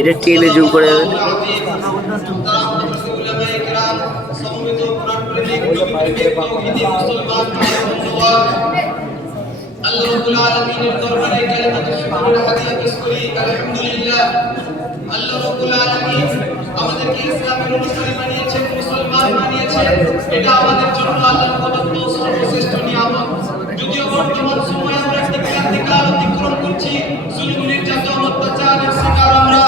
এটা টেনে জুম করে দেবেন। আল্লাহ রাব্বুল আলামিনের দরবারে কালিমাতুল শুকরিয়া হাদিয়া পেশ করি। আলহামদুলিল্লাহ, আল্লাহ রাব্বুল আলামিন আমাদেরকে ইসলামের অনুসারী বানিয়েছেন, মুসলমান বানিয়েছেন। এটা আমাদের জন্য আল্লাহর প্রদত্ত সর্বশ্রেষ্ঠ নিয়ামত। যদিও বর্তমান সময়ে আমরা দিককাল অতিক্রম করছি, জুলুম নির্যাতন অত্যাচারের শিকার আমরা।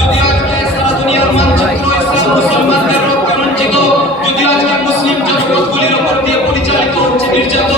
যদি আজকে সারা দুনিয়ার মানচিত্র ইসলাম মুসলমানদের রক্ষে বঞ্চিত, যদি আজকে মুসলিম জনপদগুলির উপর দিয়ে পরিচালিত হচ্ছে নির্যাতন,